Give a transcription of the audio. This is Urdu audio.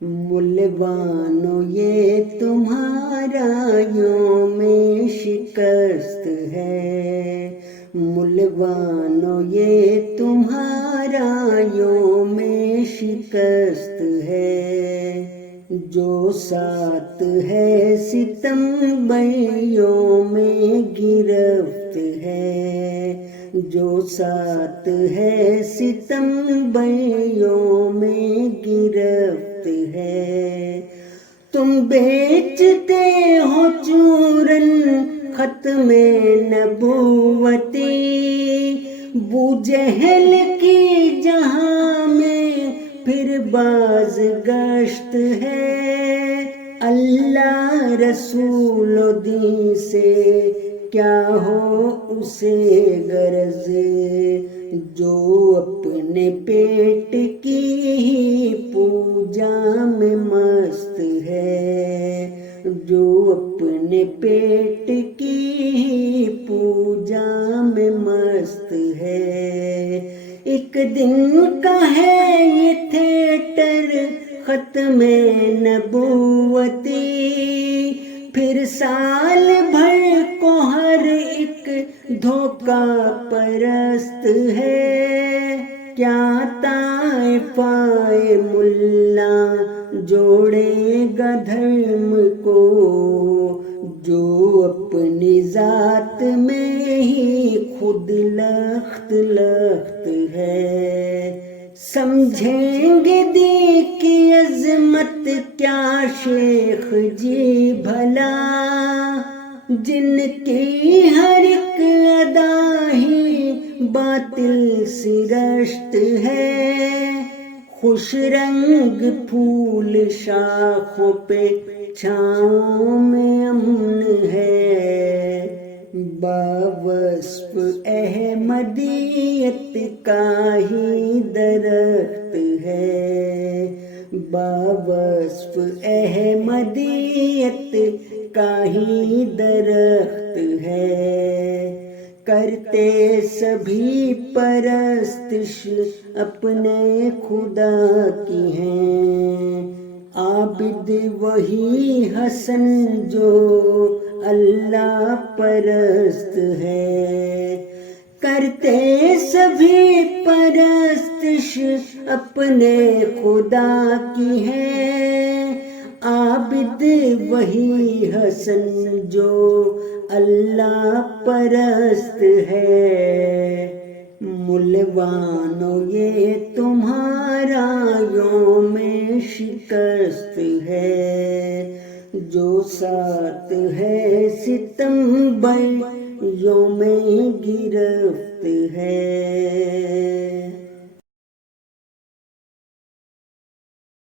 ملوانو یہ تمہارا یوم شکست ہے، ملوانو یہ تمہارا یوم شکست ہے، جو ساتھ ہے ستم یوم گرفت ہے، جو ساتھ ہے ستم یوم گرفت ہے، تم بیچتے ہو چورن ختم نبوتی، بو جہل کی جہاں میں پھر باز گشت ہے، اللہ رسول و دین سے کیا ہو اسے غرض، جو اپنے پیٹ کی ہی پوجا میں مست ہے، جو اپنے پیٹ کی ہی پوجا میں مست ہے، ایک دن کا ہے یہ تھیٹر ختم نبوتی، پھر سال بھر کو ہر ایک دھوکہ پرست ہے، کیا طائفہ ملا جوڑے گا دھرم کو، جو اپنی ذات میں ہی خود لخت لخت ہے، سمجھیں گے دی کی عظمت کیا شیخ جی بھلا، جن کی ہر ایک ادا ہی باطل سرشت ہے، خوش رنگ پھول شاخوں پہ چھاؤں میں امن ہے، باوصف احمدیت کا ہی درخت ہے، باوصف احمدیت کا ہی درخت ہے، کرتے سبھی پرستش اپنے خدا کی ہیں، عابد وہی حسن جو اللہ پرست ہے، کرتے سبھی پرستش اپنے خدا کی ہے، عابد وہی حسن جو اللہ پرست ہے، ملوانو یہ تمہارا یوم شکست ہے، جو ساتھ ہے ستم یوم گرفت ہے۔